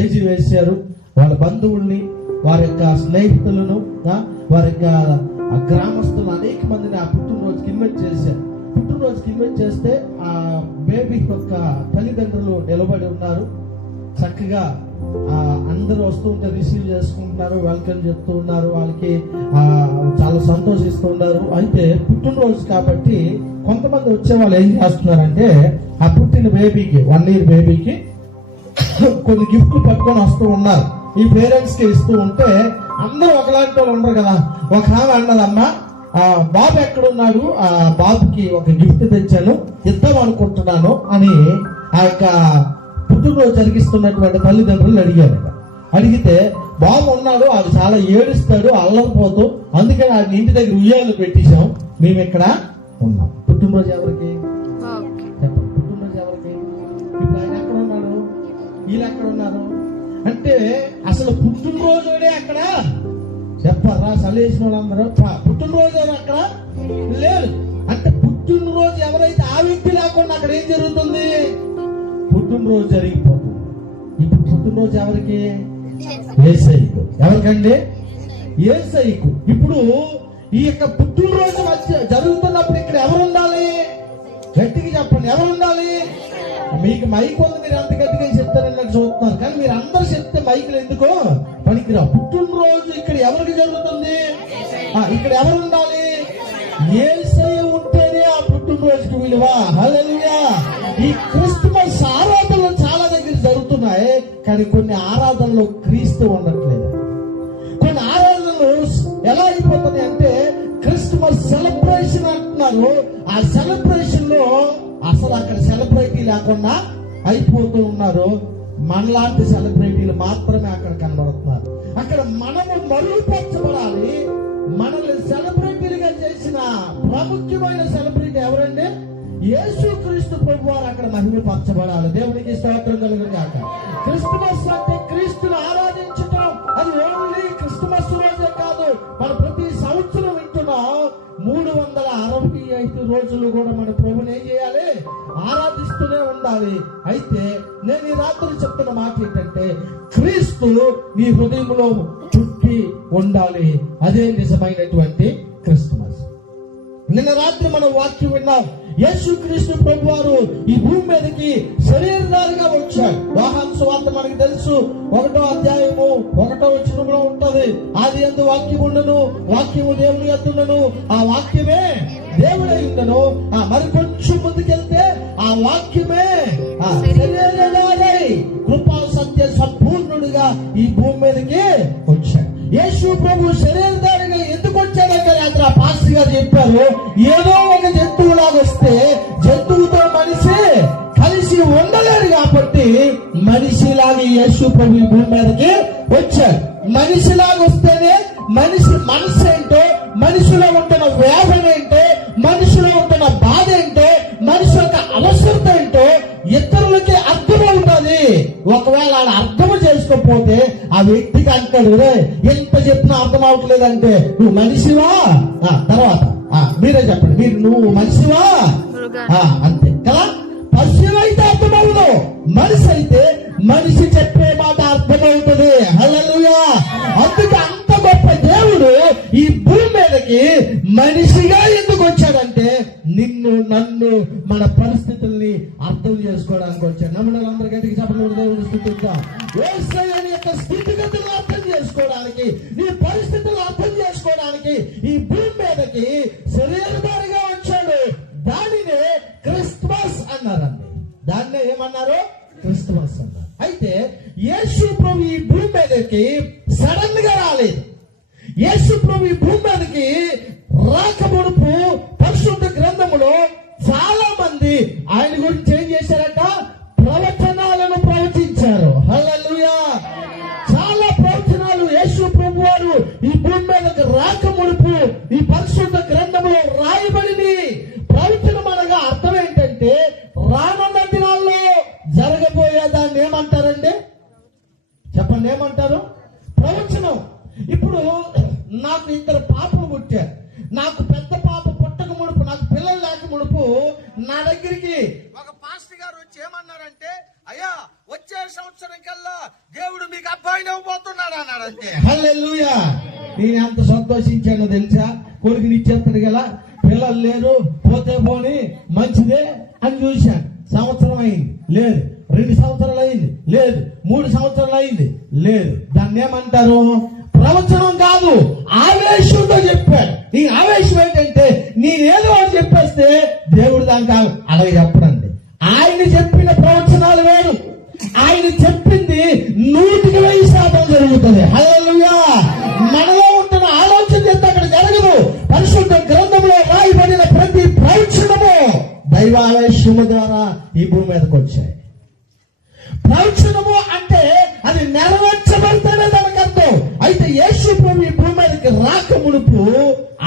Stage వేశారు. వాళ్ళ బంధువుల్ని, వారి యొక్క స్నేహితులను, వారి యొక్క గ్రామస్తులు అనేక మందిని ఆ పుట్టినరోజుకి ఇన్వైట్ చేశారు. పుట్టినరోజుకి ఇన్వైట్ చేస్తే ఆ బేబీ యొక్క తల్లిదండ్రులు నిలబడి ఉన్నారు. చక్కగా అందరూ వస్తూ ఉంటే రిసీవ్ చేసుకుంటున్నారు, వెల్కమ్ చెప్తూ ఉన్నారు, వాళ్ళకి చాలా సంతోషిస్తూ ఉన్నారు. అయితే పుట్టినరోజు కాబట్టి కొంతమంది వచ్చే వాళ్ళు ఏం చేస్తున్నారంటే ఆ పుట్టిన బేబీకి 1 year బేబీకి కొన్ని గిఫ్ట్లు పట్టుకొని వస్తూ ఉన్నారు. ఈ పేరెంట్స్ కి ఇస్తూ ఉంటే అందరూ ఒకలాంటి వాళ్ళు ఉండరు కదా. ఒక ఆమె అన్నదమ్మా, బాబు ఎక్కడున్నాడు, ఆ బాబుకి ఒక గిఫ్ట్ తెచ్చాను, ఇద్దాం అనుకుంటున్నాను అని ఆ యొక్క పుట్టినరోజు జరిగిస్తున్నటువంటి తల్లిదండ్రులు అడిగితే బాబు ఉన్నాడు, అది చాలా ఏడుస్తాడు, అల్లరిపోతూ, అందుకని ఆయన ఇంటి దగ్గర ఉయ్యాలు పెట్టేశాం, మేము ఇక్కడ ఉన్నాం. పుట్టినరోజు ఎవరికి? పుట్టినరోజు ఎవరికి? ఇప్పుడు ఆయన ఎక్కడ ఉన్నాడు, వీళ్ళు ఎక్కడ ఉన్నారు అంటే అసలు పుట్టినరోజు అక్కడ చెప్పారా? చలేసిన వాళ్ళందరూ పుట్టినరోజు అక్కడ లేదు అంటే పుట్టినరోజు ఎవరైతే ఆ వ్యక్తి లేకుండా అక్కడ ఏం జరుగుతుంది? పుట్టినరోజు జరిగిపోతుంది. ఇప్పుడు పుట్టినరోజు ఎవరికి? యేసయ్యకు. ఎవరికండి? యేసయ్యకు. ఇప్పుడు ఈ యొక్క పుట్టినరోజు జరుగుతున్నప్పుడు ఇక్కడ ఎవరు ఉండాలి? గట్టిగా చెప్పండి, ఎవరు ఉండాలి? మీకు మైక్ ఉంది, మీరు ఎంత గట్టిగా చెప్తారని చూస్తున్నారు, కానీ మీరు అందరూ చెప్తే మైకులు ఎందుకో పనికిరావు. పుట్టినరోజు ఇక్కడ ఎవరికి జరుగుతుంది? ఇక్కడ ఎవరు ఉండాలి? యేసయ్య ఉంటేనే ఆ పుట్టినరోజుకి విలువ. హల్లెలూయా. ఈ క్రిస్మస్ ఆరాధనలు చాలా దగ్గర జరుగుతున్నాయి, కానీ కొన్ని ఆరాధనలో క్రీస్తు ఉండట్లేదు. కొన్ని ఆరాధనలు ఎలా అయిపోతున్నాయి అంటే క్రిస్మస్ సెలబ్రేషన్ అంటున్నారు, ఆ సెలబ్రేషన్ లో అసలు అక్కడ సెలబ్రిటీ లేకుండా అయిపోతూ ఉన్నారు. మనలాంటి సెలబ్రిటీలు మాత్రమే అక్కడ కనబడుతున్నారు. అక్కడ మనము మరుగుపరచబడాలి. మనల్ని సెలబ్రిటీలుగా చేసిన ప్రాముఖ్యమైన సెలబ్రిటీ ఎవరండి? యేసుక్రీస్తు ప్రభువారు అక్కడ మహిమపరచబడాలి. దేవునికి స్తోత్రం కలుగును గాక. క్రిస్మస్ అంటే క్రీస్తును ఆరాధించటం. అది ఓన్లీ క్రిస్మస్ రోజే కాదు, మన ప్రతి సంవత్సరం వింటున్నాం. 365 రోజులు కూడా మన ప్రభుని ఏం చేయాలి? ఆరాధిస్తూనే ఉండాలి. అయితే నేను ఈ రాత్రి చెప్తున్న మాట ఏంటంటే క్రీస్తు నీ హృదయంలో చుట్టి ఉండాలి. అదే నిజమైనటువంటి క్రిస్మస్. నిన్న రాత్రి మనం వాక్యం విన్నాం. యేసుక్రీస్తు ప్రభువారు ఈ భూమి మీదకి శరీరధారిగా వచ్చాడు. యోహాను సువార్త మనకు తెలుసు, 1వ అధ్యాయము 1వ వచనంలో ఉంటది. ఆది యందు వాక్యం ఉండను, వాక్యము దేవుని యొద్ద, ఆ వాక్యమే దేవుడై ఉండను. మరి కొంచెం ముందుకెళ్తే ఆ వాక్యమే శరీరధారై కృపా సత్య సంపూర్ణుడిగా ఈ భూమి మీదకి వచ్చాడు. యేసు ప్రభు శరీరధారిగా ఎందుకు వచ్చాడంటే అక్కడ పాస్టర్ గారు చెప్పారు, ఏదో ఒక జంతువు లాగా వస్తే జంతువుతో మనిషి కలిసి ఉండలేరు కాబట్టి మనిషిలాగా యేసు ప్రభు ఈ భూమి మీదకి వచ్చాడు. మనిషిలాగా వస్తేనే మనిషి మనసు ఏంటో, మనిషిలో ఉంటున్న వేదన ఏంటో, మనిషిలో ఉంటున్న బాధ ఏంటో, మనిషి యొక్క అవసరత ఏంటో ఇతరులకి అర్థమవుతుంది. ఒకవేళ ఆయన అర్థం చేసుకోకపోతే ఆ వ్యక్తికి అంటాడు, ఎంత చెప్పినా అర్థం అవట్లేదంటే నువ్వు మనిషివా? తర్వాత మీరే చెప్పండి, నువ్వు మనిషివా? అంతే కదా. పశువైతే అర్థమవును, మనిషి అయితే మనిషి చెప్పే మాట అర్థమవుతుంది. హల్లెలూయా. అందుకే అంత గొప్ప దేవుడు ఈ భూమి మీదకి మనిషిగా ఎందుకు వచ్చాడంటే నిన్ను నన్ను మన పరిస్థితుల్ని అర్థం చేసుకోవడానికి వచ్చాడు. నమ్మడాలందరూ గట్టికి చెప్పడం దేవుని స్థుతిద్దాం. యేసయ్య యొక్క స్థితిగతులు అర్థం చేసుకోవడానికి, నీ పరిస్థితులు అర్థం చేసుకోవడానికి ఈ భూమి మీదకి శరీరధారిగా వచ్చాడు. దానినే క్రిస్మస్ అన్నారండి. దాన్నే ఏమన్నారు? క్రిస్మస్ అన్నారు. అయితే యేసు ప్రభు ఈ భూమి మీదకి సడన్ గా రాలేదు. యేసు ప్రభు ఈ భూమి మీదకి రాకమునుపు పరిశుద్ధ గ్రంథములో చాలా మంది ఆయన గురించి ఏం చేశారట? ప్రవచనాలను ప్రవచించారు. హల్లెలూయా. చాలా ప్రవచనాలు యేసు ప్రభు వారు ఈ భూమి మీదకి రాకమునుపు ఈ పరిశుద్ధ గ్రంథములో రాయబడింది. ప్రవచనం అనగా అర్థం ఏంటంటే రానున్న దినాల్లో జరగబోయే దాన్ని ఏమంటారండి? చెప్పండి, ఏమంటారు? ప్రవచనం. ఇప్పుడు నాకు 2 పాపలు పుట్టారు. నాకు పెద్ద పాప పుట్టక మునుపు, నాకు పిల్లలు లేక మునుపు నా దగ్గరికి ఒక పాస్టర్ గారు వచ్చి ఏమన్నారంటే, అయ్యా వచ్చే సంవత్సరం కల్లా దేవుడు అబ్బాయిని పోతున్నాడు అన్నాడు అంతే. హల్లెలూయా. నేను ఎంత సంతోషించానో తెలుసా? కొడుకుని ఇచ్చేస్తాడు కదా, పిల్లలు లేరు, పోతే పోని మంచిదే అని చూశాను. సంవత్సరం అయింది లేదు, 2 సంవత్సరాలు అయింది లేదు, 3 సంవత్సరాలు అయింది లేదు. దాన్ని ఏమంటారు? ప్రవచనం కాదు, ఆవేశంతో చెప్పాడు. ఈ ఆవేశం ఏంటంటే నేనేదో అని చెప్పేస్తే దేవుడు దానికి అలాగే చెప్పడండి. ఆయన చెప్పిన ప్రవచనాలు వేరు, ఆయన చెప్పింది 100% జరుగుతుంది. హల్లెలూయా. మనలో ఉంటున్న ఆలోచన చేస్తే అక్కడ జరగదు. పరిశుద్ధ గ్రంథంలో రాయబడిన ప్రతి ప్రవచనము దైవావేశము ద్వారా ఈ భూమి మీదకి వచ్చాయి. ప్రవచనము అంటే అది నెరవేర్చబడితేనే దానికి అర్థం. అయితే యేసు ప్రభు ఈ భూమి మీదకి రాక మునుపు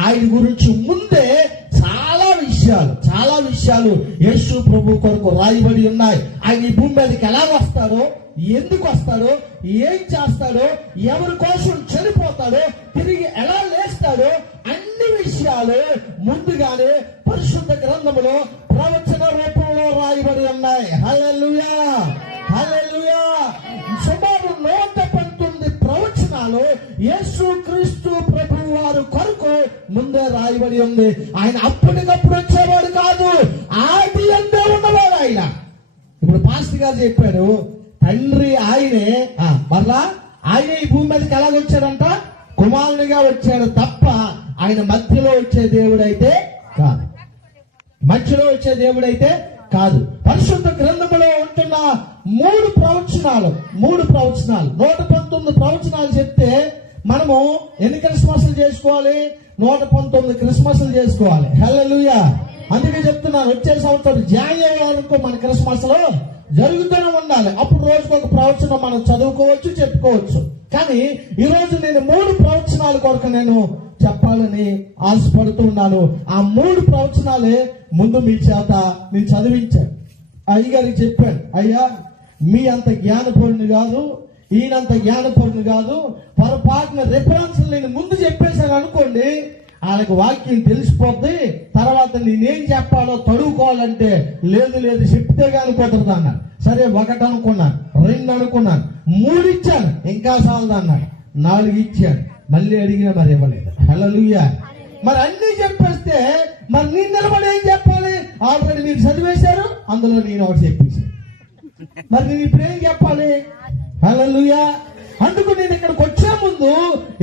ఆయన గురించి ముందే చాలా విషయాలు యేసు ప్రభు కొరకు రాయబడి ఉన్నాయి. ఆయన ఈ భూమి మీదకి ఎలా వస్తాడో, ఎందుకు వస్తాడో, ఏం చేస్తాడో, ఎవరి కోసం చనిపోతాడో, తిరిగి ఎలా లేస్తాడో, అన్ని విషయాలు ముందుగానే పరిశుద్ధ గ్రంథములో ప్రవచన రూపంలో రాయబడి ఉన్నాయి. హల్లెలూయా, హల్లెలూయా. సుమారు 119 ప్రవచనాలు యేసు క్రీస్తు ప్రభు వారు కొరకు ముందే రాయబడి ఉంది. ఆయన అప్పటికప్పుడు వచ్చేవాడు కాదు, ఆది అందే ఉన్నవాడు ఆయన. ఇప్పుడు పాస్టర్ గారు చెప్పాడు, తండ్రి ఆయనే, మరలా ఆయనే ఈ భూమి మీదకి ఎలాగొచ్చాడంట? కుమారునిగా వచ్చాడు తప్ప ఆయన మధ్యలో వచ్చే దేవుడైతే కాదు, మధ్యలో వచ్చే దేవుడైతే కాదు. పరిశుద్ధ గ్రంథములో ఉంటున్న 3 ప్రవచనాలు 119 ప్రవచనాలు చెప్తే మనము ఎన్ని క్రిస్మస్లు చేసుకోవాలి? 119 క్రిస్మస్లు చేసుకోవాలి. హల్లెలూయా. అందుకే చెప్తున్నాను, వచ్చే సంవత్సరం జాన్యువరి వరకు మన క్రిస్మస్ లో జరుగుతూనే ఉండాలి. అప్పుడు రోజుకు ఒక ప్రవచనం మనం చదువుకోవచ్చు, చెప్పుకోవచ్చు. కానీ ఈ రోజు నేను 3 ప్రవచనాల కొరకు నేను చెప్పాలని ఆశపడుతున్నాను. ఆ 3 ప్రవచనాలే ముందు మీ చేత నేను చదివించాను. అయ్యగారికి చెప్పాను, అయ్యా మీ అంత జ్ఞానపరుని కాదు, ఈయనంత జ్ఞానపరుని కాదు, పొరపాటున రిఫరెన్స్ నేను ముందు చెప్పేశాను అనుకోండి, వాళ్ళకి వాక్యం తెలిసిపోద్ది. తర్వాత నేనేం చెప్పాలో తడువుకోవాలంటే లేదు చెప్తే కానీ కుదరదు అన్నాడు. సరే 1 అనుకున్నాను, 2 అనుకున్నాను, 3 ఇచ్చాను, ఇంకా చాలదు అన్నాడు. 4 ఇచ్చాను, మళ్ళీ అడిగినా మరి ఇవ్వలేదు. హల్లెలూయా. మరి అన్ని చెప్పేస్తే మరి నేను నిలబడి ఏం చెప్పాలి? ఆల్రెడీ మీరు చదివేశారు, అందులో నేను ఒకటి చెప్పేశాను. మరి నేను ఇప్పుడు ఏం చెప్పాలి? హల్లెలూయా. అందుకు నేను ఇక్కడికి వచ్చే ముందు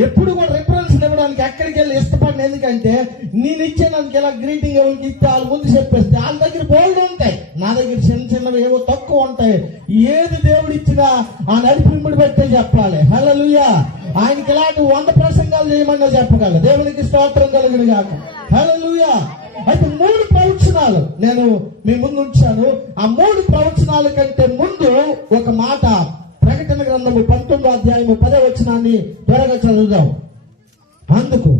ఎప్పుడు కూడా రిఫరెన్స్ ఇవ్వడానికి ఎక్కడికి వెళ్ళి ఇష్టపడిన. ఎందుకంటే నేను ఇచ్చేదానికి ఇలా గ్రీటింగ్ ఎవరికి ఇస్తే వాళ్ళ ముందు చెప్పేస్తే వాళ్ళ దగ్గర బోల్డ్ ఉంటాయి, నా దగ్గర చిన్నవి ఏవో తక్కువ ఉంటాయి. ఏది దేవుడు ఇచ్చినా ఆ నడిపింపుడు పెట్టే చెప్పాలి. హల్లెలూయా. ఆయనకి ఇలాంటి 100 ప్రసంగాలు చేయమన్నా చెప్పగలరు. దేవునికి స్తోత్రం కలుగును గాక. హల్లెలూయా. అయితే 3 ప్రవచనాలు నేను మీ ముందు ఉంచాను. ఆ 3 ప్రవచనాల కంటే ముందు ఒక మాట, ప్రకటన గ్రంథము 19వ అధ్యాయము 10వ వచనాన్ని త్వరగా చదువుదాం. అందుకు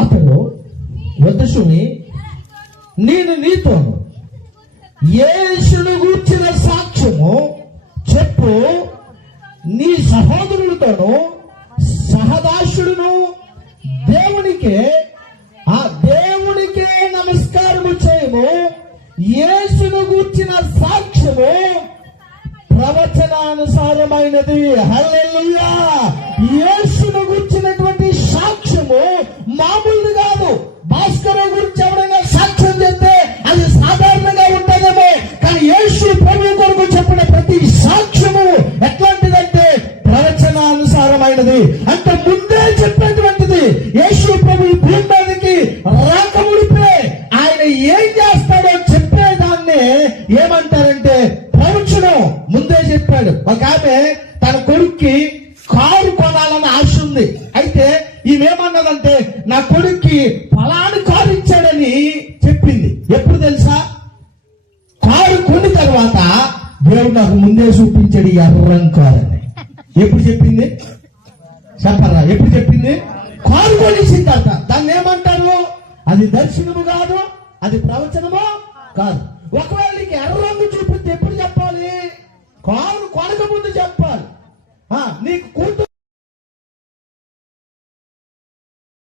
అతడు వద్దుని నేను నీతోను యేసును గూర్చిన సాక్ష్యము చెప్పు, నీ సహోదరులతోను సహదాసుడును దేవునికే నమస్కారము చేయము. యేసును గూర్చిన సాక్ష్యము ప్రవచనానుసారమైనది. హల్లెలూయా. యేసును గూర్చినటువంటి సాక్ష్యము మామూలు కాదు. భాస్కర్ గురించి ఎవరైనా సాక్ష్యం చెప్తే అది సాధారణంగా ఉంటుందేమో, కానీ యేసు ప్రభు కొరకు చెప్పిన ప్రతి సాక్ష్యము ఎట్లాంటిదంటే ప్రవచనానుసారమైనది. అంటే ముందే చెప్పేటువంటిది. యేసు ప్రభు భూమి మీదకి రాకముడిపే ఆయన ఏం చేస్తాడో చెప్పేదాన్ని ఏమంటారంటే ప్రవచనం. ముందే చెప్పాడు. ఒక ఆమె తన కొడుక్కి కారు కొనాలని ఆశ ఉంది. అయితే ఈమెమన్నదంటే నా కొడుక్కి ఫలాని కారు ఇచ్చాడని చెప్పింది. ఎప్పుడు తెలుసా? కారు కొని తర్వాత దేవుడు నాకు ముందే చూపించాడు ఈ ఎర్రం కారు అని. ఎప్పుడు చెప్పింది చెప్పరా? ఎప్పుడు చెప్పింది? కారు కొనిసిన తర్వాత. దాన్ని ఏమంటారు? అది దర్శనము కాదు, అది ప్రవచనము కాదు. ఒకవేళ నీకు ఎర్ర రంగు చూపిస్తే ఎప్పుడు చెప్పాలి? కారు కొనక ముందు చెప్పాలి. నీకు